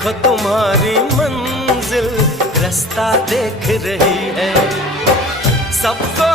देखो तुम्हारी मंजिल रास्ता देख रही है। सबको